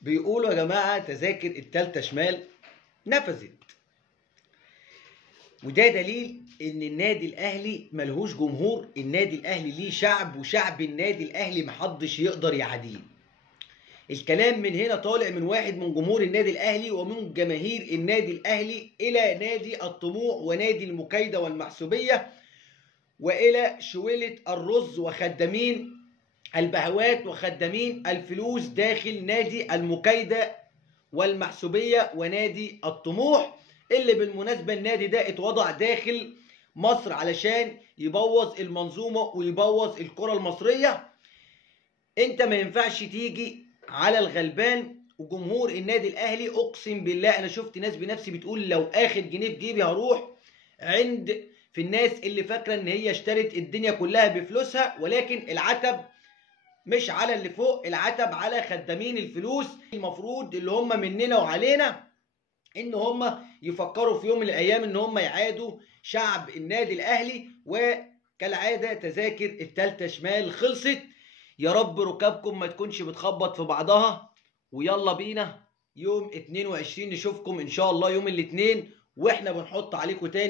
بيقولوا يا جماعة تذاكر التالتة شمال نفذت، وده دليل ان النادي الاهلي ملهوش جمهور. النادي الاهلي ليه شعب، وشعب النادي الاهلي محدش يقدر يعاديه. الكلام من هنا طالع من واحد من جمهور النادي الاهلي ومن جماهير النادي الاهلي الى نادي الطموح ونادي المكايدة والمحسوبية والى شويلة الرز وخدامين البهوات وخدامين الفلوس داخل نادي المكايدة والمحسوبية ونادي الطموح، اللي بالمناسبة النادي ده اتوضع داخل مصر علشان يبوظ المنظومة ويبوظ الكرة المصرية. انت ما ينفعش تيجي على الغلبان. وجمهور النادي الاهلي اقسم بالله انا شفت ناس بنفسي بتقول لو اخد جنيه في جيبي هروح عند في الناس اللي فاكرة ان هي اشترت الدنيا كلها بفلوسها، ولكن العتب مش على اللي فوق، العتب على خدامين الفلوس. المفروض اللي هم مننا وعلينا ان هم يفكروا في يوم من الايام ان هم يعادوا شعب النادي الاهلي. وكالعاده تذاكر التالتة شمال خلصت. يا رب ركابكم ما تكونش بتخبط في بعضها، ويلا بينا يوم 22 نشوفكم ان شاء الله يوم الاثنين واحنا بنحط عليكم تاني.